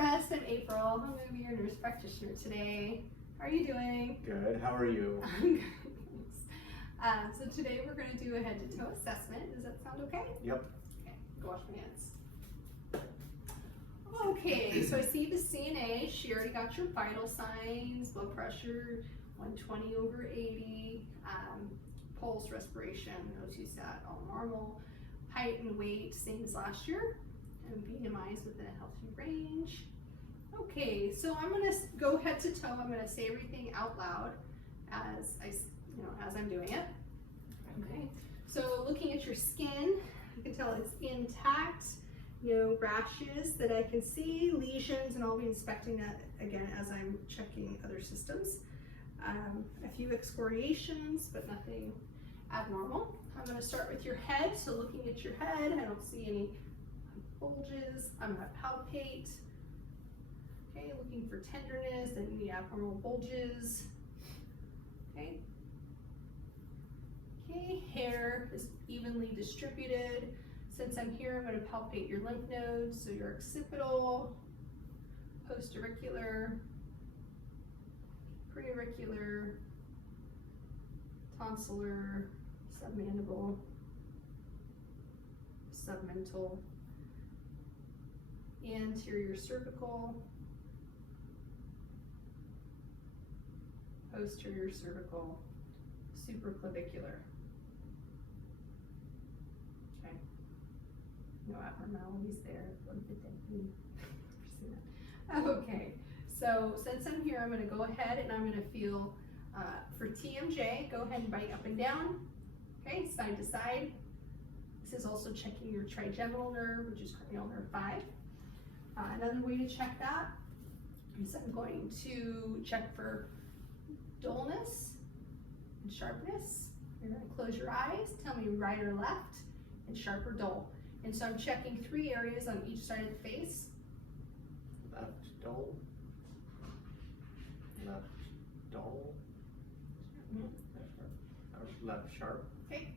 best. I'm April. I'm going to be your nurse practitioner today. How are you doing? Good. How are you? I'm good. Thanks. So today we're going to do a head to toe assessment. Does that sound okay? Yep. Okay, go wash my hands. Okay, so I see the CNA. She already got your vital signs, blood pressure 120 over 80, pulse, respiration, O2 stat, all normal. Height and weight, same as last year, and BMI is within a healthy range. Okay, so I'm gonna go head to toe. I'm gonna say everything out loud as as I'm doing it. Okay, so looking at your skin, you can tell it's intact. No rashes that I can see, lesions, and I'll be inspecting that again as I'm checking other systems. A few excoriations, but nothing abnormal. I'm going to start with your head. So looking at your head, I don't see any bulges. I'm going to palpate. Okay, looking for tenderness and any abnormal bulges. Okay. Okay, hair is evenly distributed. Since I'm here, I'm going to palpate your lymph nodes, so your occipital, post-auricular, pre-auricular, tonsillar, submandible, submental, anterior cervical, posterior cervical, supraclavicular. Okay. No abnormalities there. Okay, so since I'm here, I'm going to go ahead and I'm going to feel for TMJ. Go ahead and bite up and down. Okay, side to side. This is also checking your trigeminal nerve, which is cranial nerve 5. Another way to check that is I'm going to check for dullness and sharpness. You're going to close your eyes, tell me right or left, and sharp or dull. And so I'm checking 3 areas on each side of the face. Left dull. Left dull. Left sharp. Okay.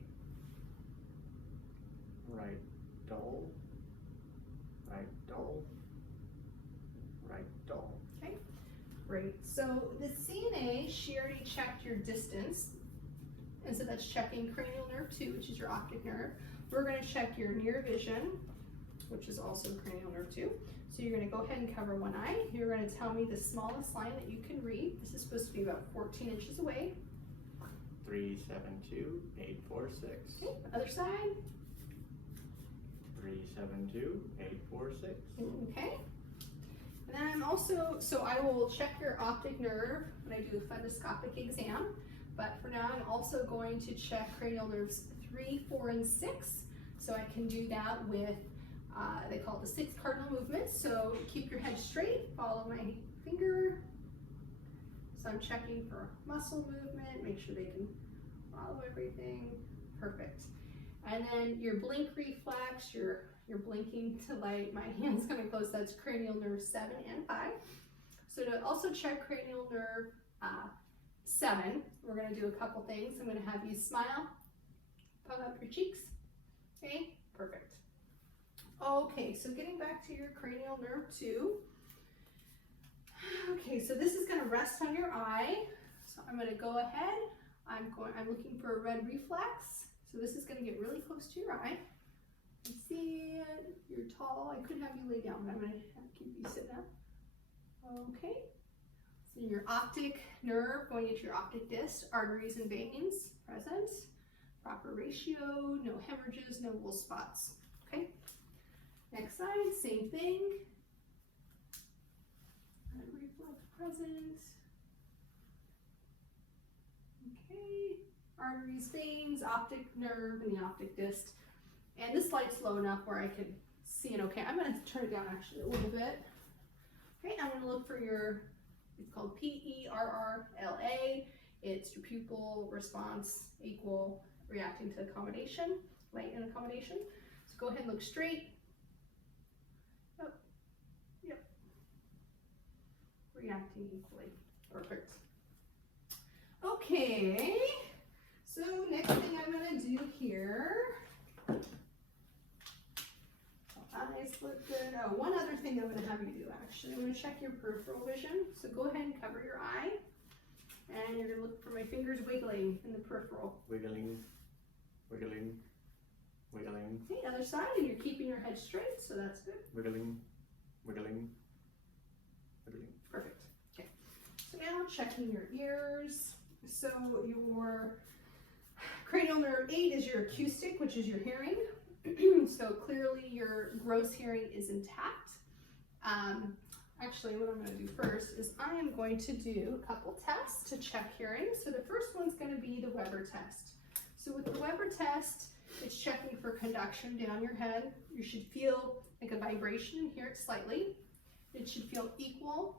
Right dull. Right dull. Right dull. Okay. Great. So the CNA, she already checked your distance. And so that's checking cranial nerve 2, which is your optic nerve. We're going to check your near vision, which is also cranial nerve 2. So you're going to go ahead and cover one eye. You're going to tell me the smallest line that you can read. This is supposed to be about 14 inches away. 372 846. Okay, other side. 372 846. Okay. And then I'm also, so I will check your optic nerve when I do a fundoscopic exam. But for now, I'm also going to check cranial nerves 3, 4, and 6. So I can do that with, they call it the 6 cardinal movements. So keep your head straight, follow my finger. So I'm checking for muscle movement, make sure they can follow everything. Perfect. And then your blink reflex, you're blinking to light. My hand's kind of close. That's cranial nerve 7 and 5. So to also check cranial nerve 7, we're going to do a couple things. I'm going to have you smile, puff up your cheeks. Okay, perfect. Okay, so getting back to your cranial nerve 2. Okay, so this is going to rest on your eye. So I'm going to go ahead. I'm looking for a red reflex. So this is going to get really close to your eye. You see it. You're tall. I could have you lay down, but I'm going to keep you sitting up. Okay. So your optic nerve, going into your optic disc, arteries and veins present. Proper ratio, no hemorrhages, no wool spots. Okay. Next side, same thing. Red reflex present. Okay. Arteries, veins, optic nerve, and the optic disc. And this light's low enough where I can see it okay. I'm going to turn it down actually a little bit. Okay, I'm going to look for your, it's called PERRLA. It's your pupil response equal reacting to accommodation, light and accommodation. So go ahead and look straight. Yep. Yep. Reacting equally. Perfect. Okay. So next thing I'm going to do here, I eyes look good. Oh, one other thing I'm gonna have you do actually. I'm gonna check your peripheral vision. So go ahead and cover your eye. And you're gonna look for my fingers wiggling in the peripheral. Wiggling, wiggling, wiggling, Okay, other side, and you're keeping your head straight, so that's good. wiggling, wiggling, wiggling. Perfect. Okay. So now checking your ears. So your cranial nerve 8 is your acoustic, which is your hearing. So clearly your gross hearing is intact. Actually, what I'm going to do first is I am going to do a couple tests to check hearing. So the first one's going to be the Weber test. So with the Weber test, it's checking for conduction down your head. You should feel like a vibration and hear it slightly. It should feel equal.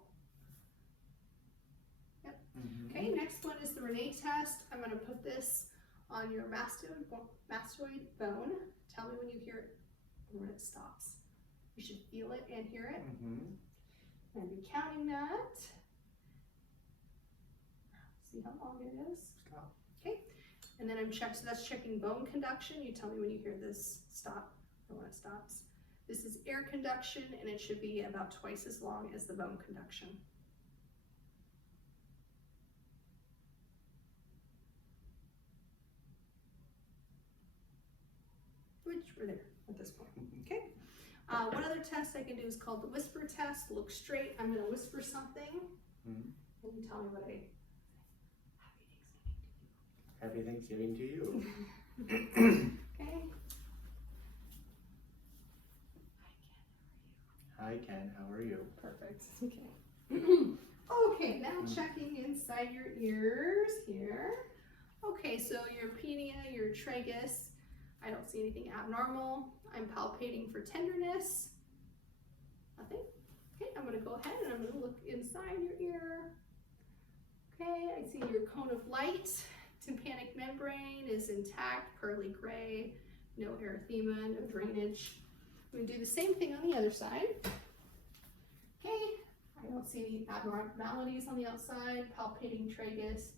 Yep. Okay, next one is the Renee test. I'm going to put this on your mastoid bone. Tell me when you hear it or when it stops. You should feel it and hear it. And be counting that. See how long it is. Stop. Okay, and then so that's checking bone conduction. You tell me when you hear this stop or when it stops. This is air conduction, and it should be about twice as long as the bone conduction. Which we're there at this point. Okay. One other test I can do is called the whisper test. Look straight. I'm going to whisper something, and you tell me what Happy Thanksgiving to you. Okay. Hi Ken, how are you? Perfect. Okay. Okay, now checking inside your ears here. Okay, so your pedia, your tragus, I don't see anything abnormal. I'm palpating for tenderness. Nothing. Okay, I'm going to go ahead and I'm going to look inside your ear. Okay, I see your cone of light. Tympanic membrane is intact, pearly gray, no erythema, no drainage. I'm going to do the same thing on the other side. Okay, I don't see any abnormalities on the outside. Palpating tragus,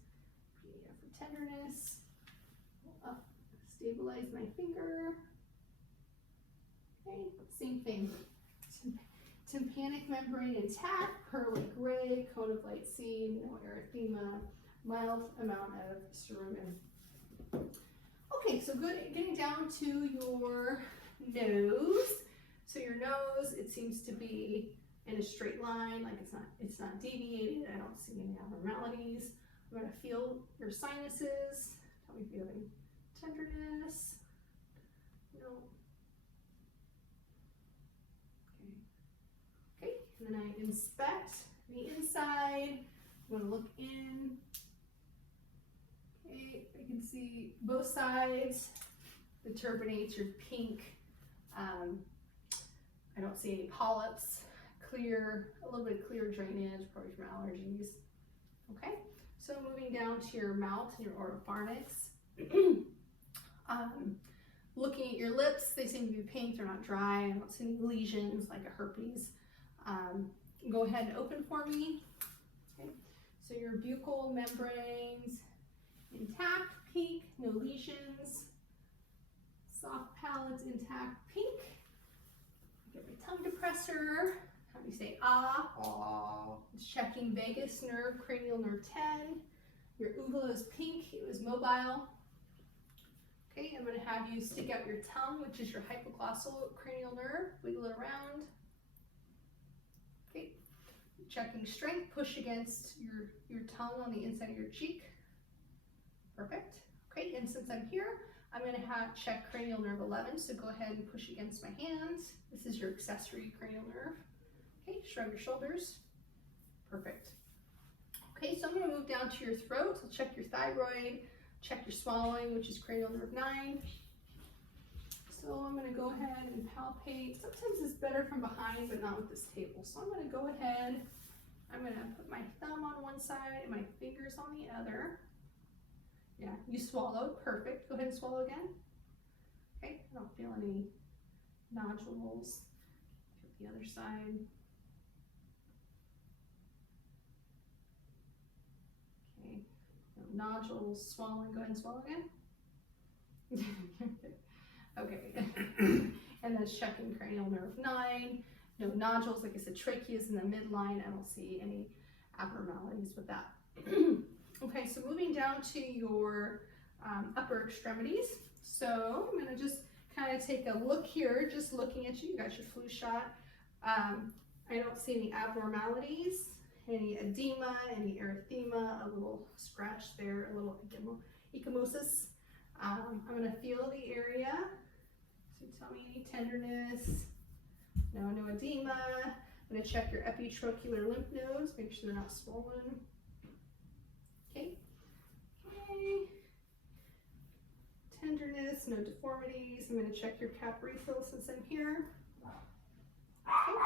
pedia for tenderness. Stabilize my finger. Okay, same thing. Tympanic membrane intact, pearly gray, cone of light C, no erythema, mild amount of cerumen. Okay, so good. Getting down to your nose. So your nose, it seems to be in a straight line, like it's not deviated. I don't see any abnormalities. I'm going to feel your sinuses. Tell me if you're feeling tenderness. No. Okay. Okay, and then I inspect the inside. I'm going to look in. Okay, I can see both sides. The turbinates are pink. I don't see any polyps. Clear, a little bit of clear drainage, probably from allergies. Okay, so moving down to your mouth and your oropharynx. Looking at your lips, they seem to be pink, they're not dry. I don't see any lesions like a herpes. Go ahead and open for me. Okay, so your buccal membranes intact, pink, no lesions. Soft palate's intact, pink. Get my tongue depressor. How do you say ah? Ah. It's checking vagus nerve, cranial nerve 10. Your uvula is pink, it was mobile. Okay, I'm going to have you stick out your tongue, which is your hypoglossal cranial nerve. Wiggle it around. Okay, checking strength, push against your tongue on the inside of your cheek. Perfect. Okay, and since I'm here, I'm going to check cranial nerve 11, so go ahead and push against my hands. This is your accessory cranial nerve. Okay, shrug your shoulders. Perfect. Okay, so I'm going to move down to your throat. So check your thyroid, check your swallowing, which is cranial nerve 9. So I'm going to go ahead and palpate. Sometimes it's better from behind, but not with this table. So I'm going to go ahead. I'm going to put my thumb on one side and my fingers on the other. Yeah, you swallowed. Perfect. Go ahead and swallow again. Okay, I don't feel any nodules. Hit the other side. Okay, no nodules, swallowing. Go ahead and swallow again. Okay. And And then checking cranial nerve 9. No nodules, like I said, trachea is in the midline. I don't see any abnormalities with that. Okay, so moving down to your upper extremities. So I'm gonna just kind of take a look here, just looking at you. You got your flu shot. I don't see any abnormalities, any edema, any erythema, a little scratch there, a little ecchymosis. I'm gonna feel the area. So tell me any tenderness. No edema. I'm gonna check your epitrochlear lymph nodes, make sure they're not swollen. Okay. Tenderness, no deformities. I'm gonna check your cap refill since I'm here. Okay.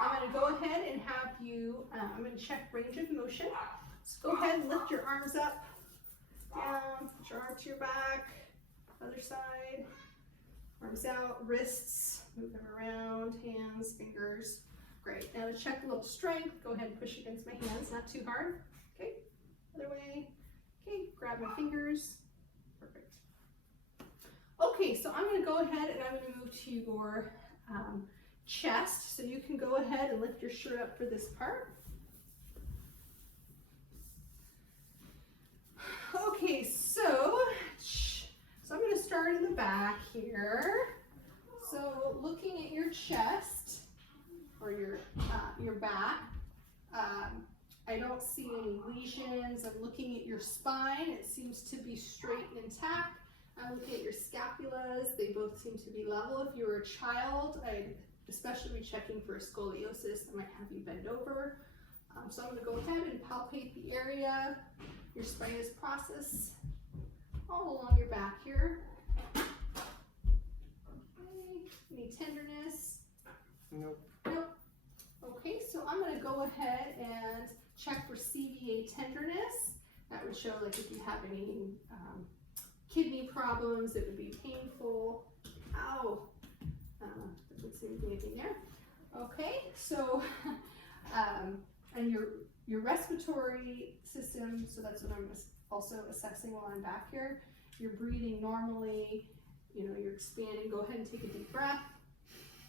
I'm gonna go ahead and have you, I'm gonna check range of motion. So go ahead and lift your arms up, down, put your arm to your back, other side, arms out, wrists, move them around, hands, fingers. Great, now to check a little strength, go ahead and push against my hands, not too hard. Okay, other way. Okay, grab my fingers, perfect. Okay, so I'm gonna go ahead and I'm gonna move to your chest. So you can go ahead and lift your shirt up for this part. Okay, so I'm going to start in the back here. So looking at your chest or your back, I don't see any lesions. I'm looking at your spine. It seems to be straight and intact. I'm looking at your scapulas. They both seem to be level. If you were a child, I'd especially be checking for a scoliosis. I might have you bend over. So I'm going to go ahead and palpate the area, your spinous process, all along your back here. Okay. Any tenderness? Nope. Nope. Okay, so I'm going to go ahead and check for CVA tenderness. That would show like if you have any kidney problems, it would be painful. Ow. Doesn't seem to be anything there. Okay, so and your respiratory system, so that's what I'm also assessing while I'm back here. You're breathing normally, you're expanding. Go ahead and take a deep breath.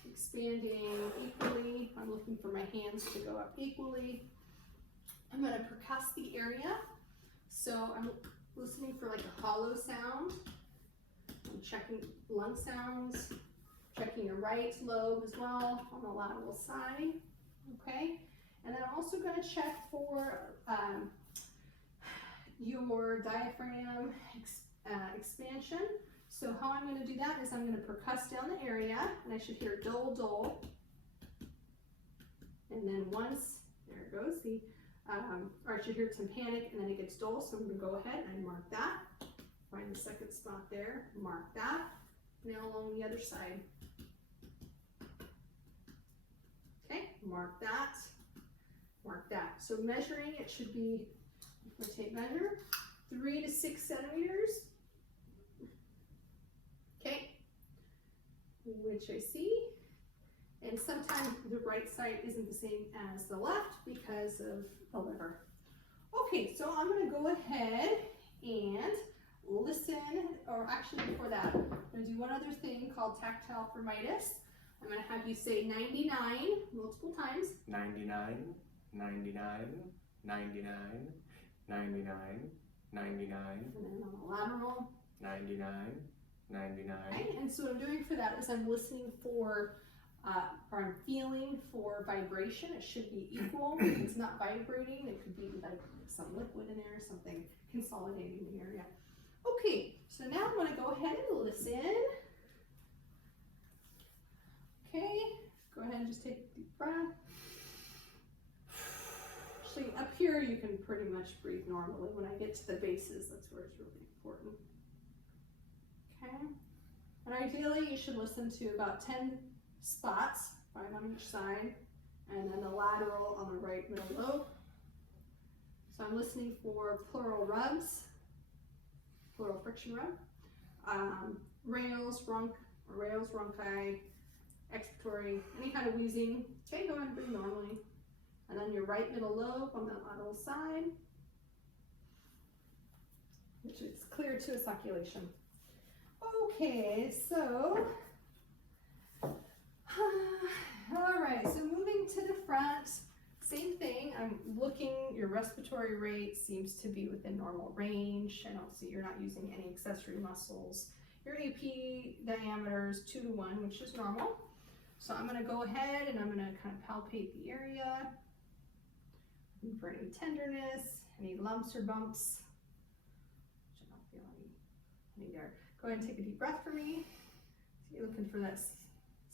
Expanding equally. I'm looking for my hands to go up equally. I'm going to percuss the area. So I'm listening for like a hollow sound. I'm checking lung sounds. Checking your right lobe as well on the lateral side. Okay. And then I'm also going to check for your diaphragm expansion. So how I'm going to do that is I'm going to percuss down the area, and I should hear dole, dole. And then once, there it goes, or I should hear tympanic, and then it gets dole, so I'm going to go ahead and mark that. Find the second spot there, mark that. Now along the other side. Okay, mark that. Mark that. So measuring, it should be, my tape measure, 3 to 6 centimeters. Okay, which I see. And sometimes the right side isn't the same as the left because of the liver. Okay, so I'm going to go ahead and listen, or actually before that, I'm going to do one other thing called tactile thermitis. I'm going to have you say 99 multiple times. 99, 99, 99, 99, 99. And then on the lateral. 99, 99. Okay, and so what I'm doing for that is I'm listening for, or I'm feeling for vibration. It should be equal. If it's not vibrating, it could be like some liquid in there, something consolidating the area. Okay, so now I'm going to go ahead and listen. Okay, go ahead and just take a deep breath. Actually, up here you can pretty much breathe normally. When I get to the bases, that's where it's really important. Okay, and ideally you should listen to about 10 spots, 5 on each side, and then the lateral on the right middle lobe. So I'm listening for pleural rubs, pleural friction rub, rales, rhonchi, expiratory, any kind of wheezing. Okay, go ahead and breathe normally. And then your right middle lobe on the lateral side, which is clear to a circulation. Okay, so All right, so moving to the front, same thing. I'm looking, your respiratory rate seems to be within normal range. I don't see you're not using any accessory muscles. Your AP diameter is 2 to 1, which is normal. So I'm gonna go ahead and I'm gonna kind of palpate the area. Looking for any tenderness, any lumps or bumps. Which I don't feel any there. Go ahead and take a deep breath for me. So you're looking for that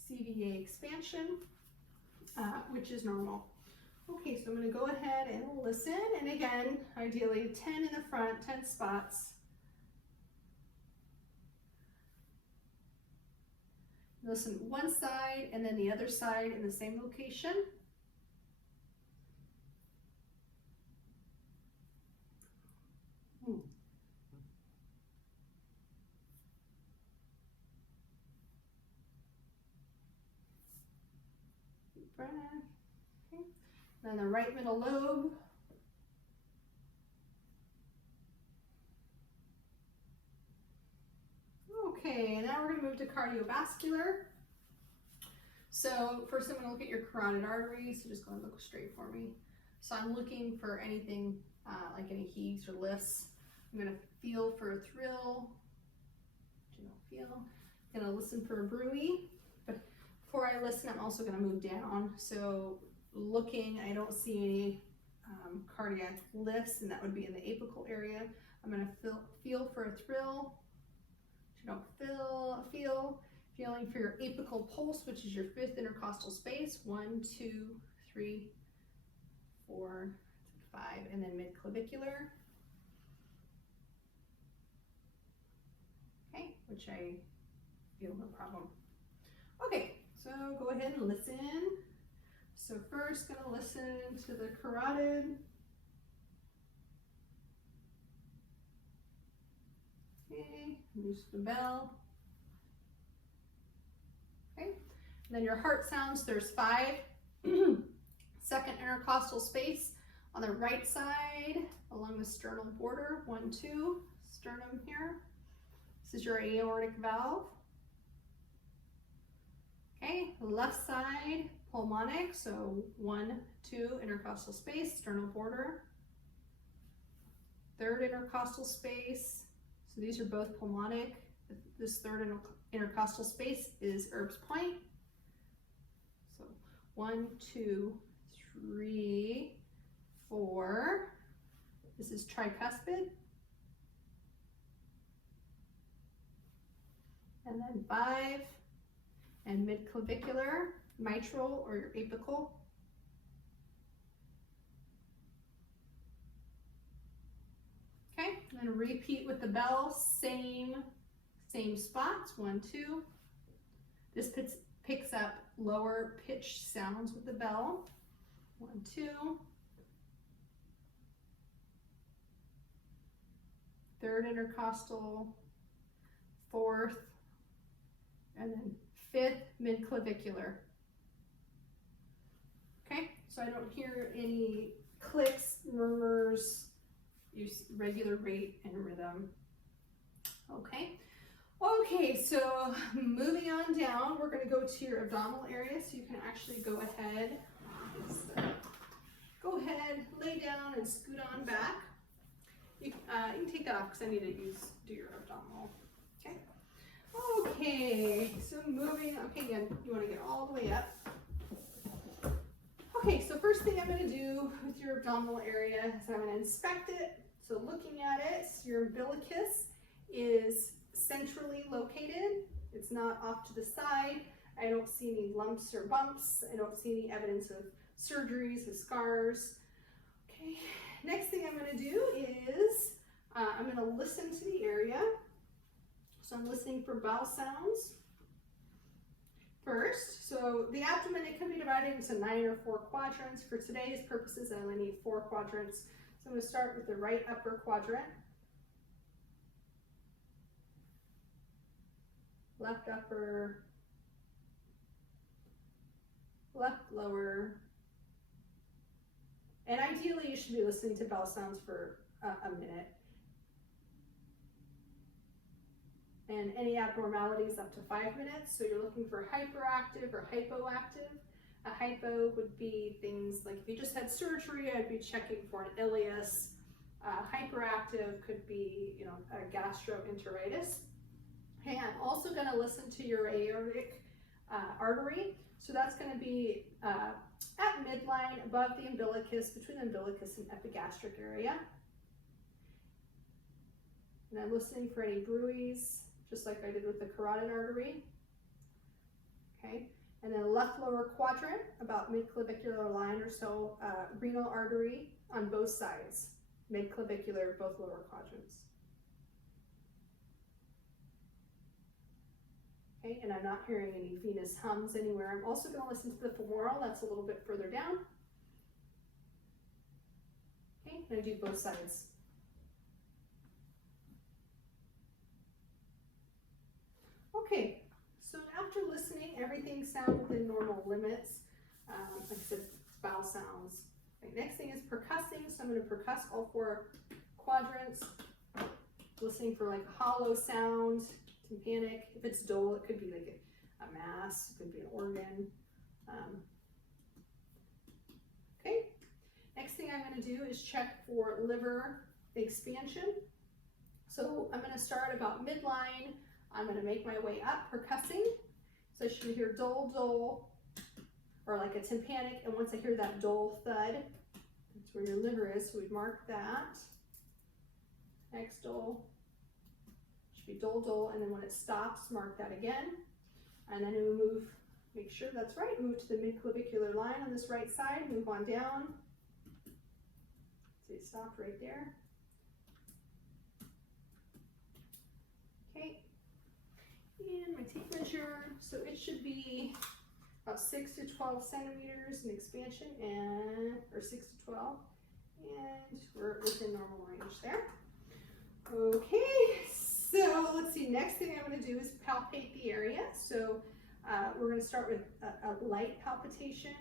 CVA expansion, which is normal. Okay, so I'm going to go ahead and listen, and again, ideally 10 in the front, 10 spots. Listen one side and then the other side in the same location. Deep breath. Okay. Then the right middle lobe. Okay, and now we're going to move to cardiovascular. So first I'm going to look at your carotid arteries, so just go and look straight for me. So I'm looking for anything like any heaves or lifts. I'm going to feel for a thrill. Feel. I'm going to listen for a bruit. But before I listen, I'm also going to move down. So looking, I don't see any cardiac lifts, and that would be in the apical area. I'm going to feel for a thrill. You don't feeling for your apical pulse, which is your 5th intercostal space. 1, 2, 3, 4, 5, and then mid-clavicular. Okay, which I feel no problem. Okay, so go ahead and listen. So first, gonna listen to the carotid. Okay, use the bell. Okay, and then your heart sounds, there's 5. 2nd intercostal space on the right side along the sternal border. 1, 2, sternum here. This is your aortic valve. Okay, left side pulmonic, so 1, 2 intercostal space, sternal border. 3rd intercostal space. So these are both pulmonic. This 3rd intercostal space is Erb's point. So 1, 2, 3, 4. This is tricuspid. And then 5, and mid-clavicular, mitral or your apical. Okay, and then repeat with the bell, same spots, 1, 2. This picks up lower pitched sounds with the bell, 1, 2. 3rd intercostal, 4th, and then 5th mid-clavicular. Okay, so I don't hear any clicks, murmurs, use regular rate and rhythm. Okay, so moving on down, we're going to go to your abdominal area, so you can actually go ahead, lay down and scoot on back. You can take that off because I need to do your abdominal. Okay, so moving, again, you want to get all the way up. Okay, so first thing I'm going to do with your abdominal area is I'm going to inspect it. So looking at it, your umbilicus is centrally located. It's not off to the side. I don't see any lumps or bumps. I don't see any evidence of surgeries, of scars. Okay, next thing I'm going to do is I'm going to listen to the area. So I'm listening for bowel sounds first. So the abdomen, it can be divided into 9 or 4 quadrants. For today's purposes, I only need 4 quadrants. So I'm going to start with the right upper quadrant, left upper, left lower, and ideally you should be listening to bowel sounds for a minute. and any abnormalities up to 5 minutes. So you're looking for hyperactive or hypoactive. A hypo would be things like if you just had surgery, I'd be checking for an ileus. Hyperactive could be, you know, a gastroenteritis. Okay, I'm also going to listen to your aortic artery. So that's going to be at midline, above the umbilicus, between the umbilicus and epigastric area. And I'm listening for any bruits, just like I did with the carotid artery. Okay, and then left lower quadrant, about mid-clavicular line or so, renal artery on both sides, mid-clavicular, both lower quadrants. Okay, and I'm not hearing any venous hums anywhere. I'm also going to listen to the femoral, that's a little bit further down. Okay, and I do both sides. Okay, so after listening, everything sounds within normal limits. Like I said, vowel sounds. Okay, next thing is percussing, so I'm going to percuss all 4 quadrants, listening for like a hollow sound, tympanic. If it's dull, it could be like a mass, it could be an organ. Okay, next thing I'm going to do is check for liver expansion. So I'm going to start about midline. I'm going to make my way up, percussing. So I should hear dull, dull, or like a tympanic. And once I hear that dull thud, that's where your liver is. So we'd mark that. Next dull. Should be dull, dull. And then when it stops, mark that again. And then we move, make sure that's right. Move to the mid-clavicular line on this right side. Move on down. So it stopped right there. Okay. And my tape measure, so it should be about 6 to 12 centimeters in expansion, and or 6 to 12, and we're within normal range there. Okay, so let's see, next thing I'm going to do is palpate the area. So we're going to start with a light palpitation,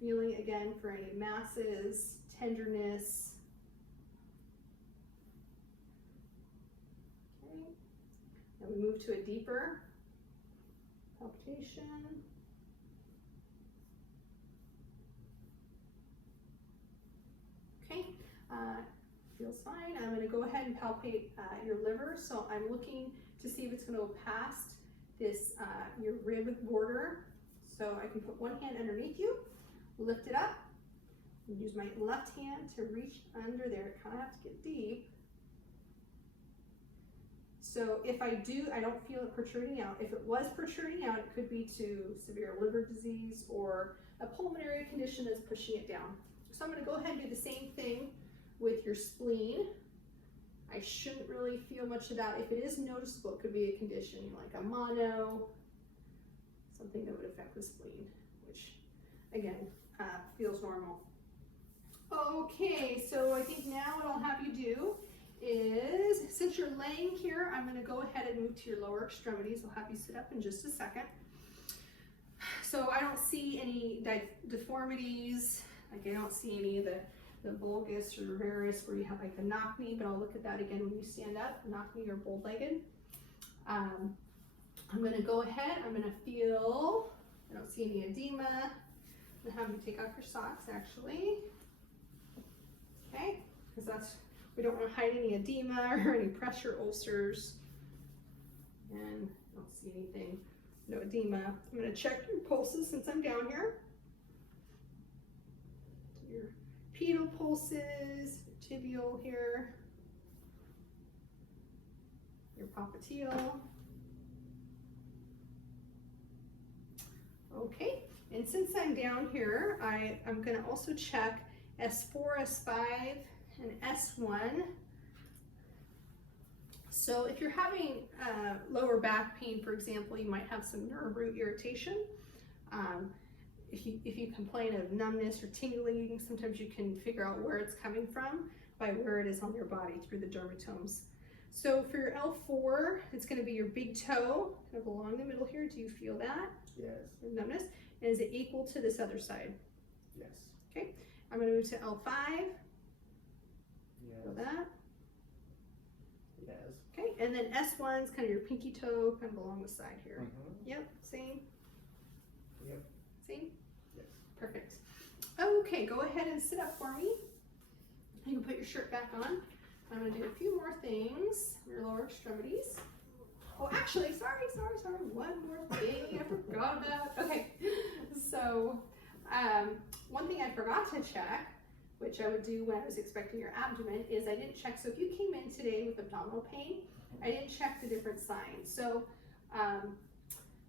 feeling again for any masses, tenderness. And we move to a deeper palpitation. Okay, feels fine. I'm going to go ahead and palpate your liver. So I'm looking to see if it's going to go past this your rib border. So I can put one hand underneath you, lift it up, and use my left hand to reach under there. Kind of have to get deep. So if I do, I don't feel it protruding out. If it was protruding out, it could be to severe liver disease or a pulmonary condition that's pushing it down. So I'm going to go ahead and do the same thing with your spleen. I shouldn't really feel much of that. If it is noticeable, it could be a condition like a mono, something that would affect the spleen, which again, feels normal. Okay, so I think now what I'll have you do is, since you're laying here, I'm going to go ahead and move to your lower extremities. I'll have you sit up in just a second. So I don't see any deformities, like I don't see any of the vulgus or varus where you have like the knock knee, but I'll look at that again when you stand up, knock knee or bold legged. I'm going to go ahead, I'm going to feel, I don't see any edema. I'm going to have you take off your socks actually. Okay, because that's, we don't want to hide any edema or any pressure ulcers. And I don't see anything, no edema. I'm going to check your pulses since I'm down here. Your pedal pulses, your tibial here, your popliteal. Okay, and since I'm down here, I'm going to also check S4, S5, and S1. So if you're having lower back pain, for example, you might have some nerve root irritation. If you complain of numbness or tingling, sometimes you can figure out where it's coming from by where it is on your body through the dermatomes. So for your L4, it's going to be your big toe, kind of along the middle here. Do you feel that? Yes. The numbness. And is it equal to this other side? Yes. Okay. I'm going to move to L5. Yes. Feel that? Yes. Okay, and then S1 is kind of your pinky toe, kind of along the side here. Mhm. Yep, same. Yep. Same? Yes. Perfect. Okay, go ahead and sit up for me. You can put your shirt back on. I'm gonna do a few more things, your lower extremities. Oh, actually, sorry. One more thing I forgot about. Okay, so one thing I forgot to check, which I would do when I was expecting your abdomen, is I didn't check. So if you came in today with abdominal pain, I didn't check the different signs. So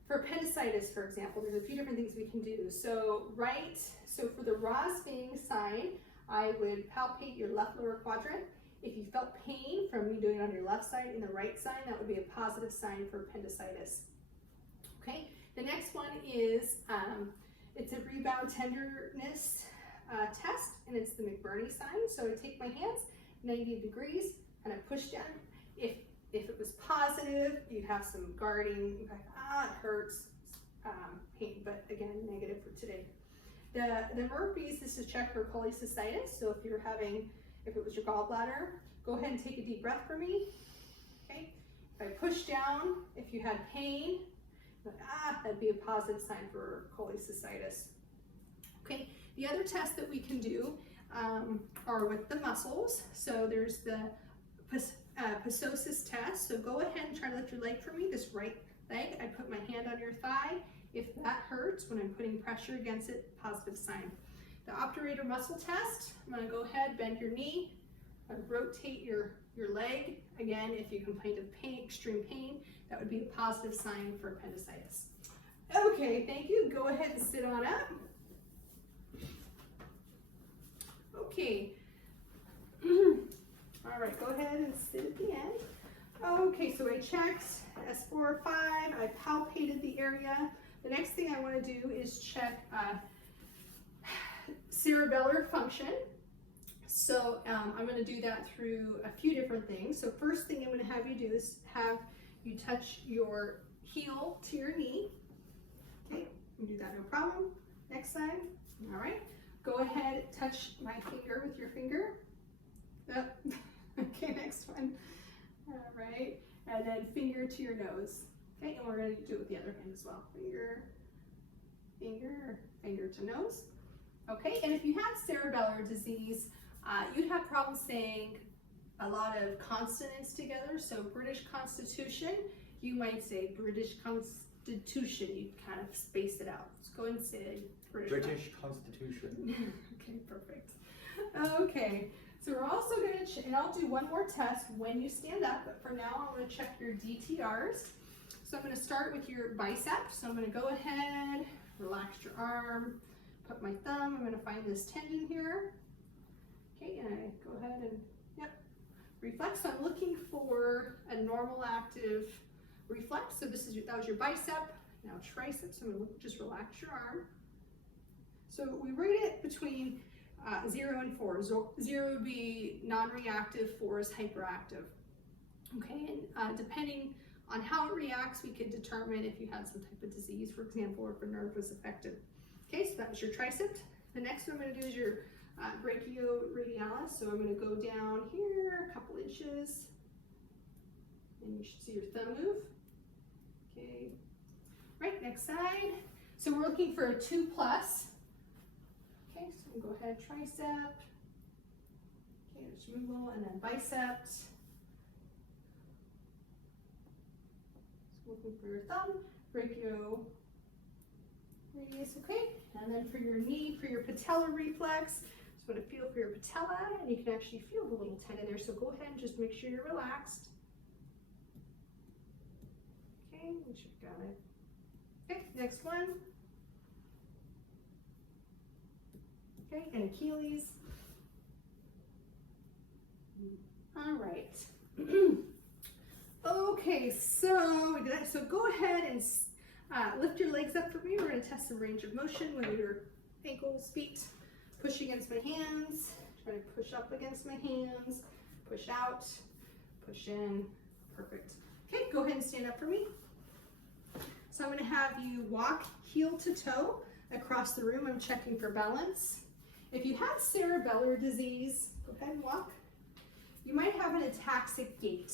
for appendicitis, for example, there's a few different things we can do. So for the Rosving sign, I would palpate your left lower quadrant. If you felt pain from me doing it on your left side and the right side, that would be a positive sign for appendicitis. Okay, the next one is, it's a rebound tenderness test, and it's the McBurney sign. So I take my hands, 90 degrees, and I push down. If it was positive, you'd have some guarding, it hurts, pain, but again, negative for today. The Murphy's is to check for cholecystitis. So if it was your gallbladder, go ahead and take a deep breath for me. Okay. If I push down, if you had pain, that'd be a positive sign for cholecystitis. Okay. The other tests that we can do are with the muscles. So there's the Pasosis test. So go ahead and try to lift your leg for me, this right leg. I put my hand on your thigh. If that hurts when I'm putting pressure against it, positive sign. The obturator muscle test, I'm gonna go ahead, bend your knee, rotate your leg. Again, if you complained of pain, extreme pain, that would be a positive sign for appendicitis. Okay, thank you. Go ahead and sit on up. Okay. All right, go ahead and sit at the end. Okay, so I checked S4, 5, I palpated the area. The next thing I want to do is check cerebellar function. So I'm going to do that through a few different things. So first thing I'm going to have you do is have you touch your heel to your knee. Okay, you can do that, no problem. Next side. All right. Go ahead, touch my finger with your finger. Oh. Okay, next one. All right. And then finger to your nose. Okay, and we're going to do it with the other hand as well. Finger, finger, finger to nose. Okay, and if you had cerebellar disease, you'd have problems saying a lot of consonants together. So British Constitution, you might say British Constitution. You kind of space it out. Let's go ahead and say British Constitution. Okay, perfect. Okay, so we're also going to, and I'll do one more test when you stand up, but for now I'm going to check your DTRs. So I'm going to start with your bicep. So I'm going to go ahead, relax your arm, put my thumb, I'm going to find this tendon here. Okay, and I go ahead and, reflex. So I'm looking for a normal active reflex. So that was your bicep, now tricep. So I'm going to just relax your arm. So we rate it between 0 and 4. 0 would be non-reactive, 4 is hyperactive. Okay, and depending on how it reacts, we could determine if you had some type of disease, for example, or if a nerve was affected. Okay, so that was your tricep. The next one I'm going to do is your brachioradialis. So I'm going to go down here a couple inches, and you should see your thumb move. Okay, right, next side. So we're looking for a 2+. Okay, so we'll go ahead, tricep. Okay, there's removal, and then bicep. So looking for your thumb, brachioradius, okay? And then for your knee, for your patellar reflex, just want to feel for your patella, and you can actually feel the little tendon there, so go ahead and just make sure you're relaxed. Okay, we should got it. Okay, next one. Okay, and Achilles. All right. Okay, so we did that. So go ahead and lift your legs up for me. We're going to test some range of motion, whether your ankles, feet, push against my hands, try to push up against my hands, push out, push in. Perfect. Okay, go ahead and stand up for me. So I'm going to have you walk heel to toe across the room. I'm checking for balance. If you have cerebellar disease, go ahead and walk. You might have an ataxic gait.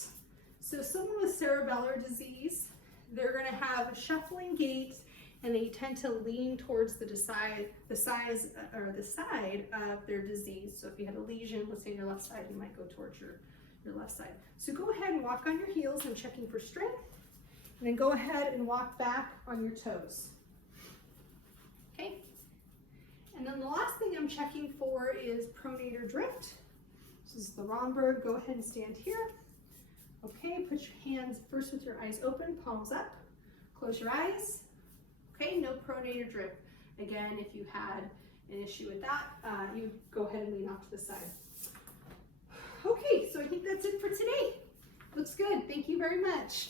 So someone with cerebellar disease, they're going to have a shuffling gait, and they tend to lean towards the side of their disease. So if you had a lesion, let's say on your left side, you might go towards your left side. So go ahead and walk on your heels. I'm checking for strength. And then go ahead and walk back on your toes. Okay? And then the last thing I'm checking for is pronator drift. This is the Romberg. Go ahead and stand here. Okay, put your hands first with your eyes open, palms up. Close your eyes. Okay, no pronator drift. Again, if you had an issue with that, you go ahead and lean off to the side. Okay, so I think that's it for today. Looks good. Thank you very much.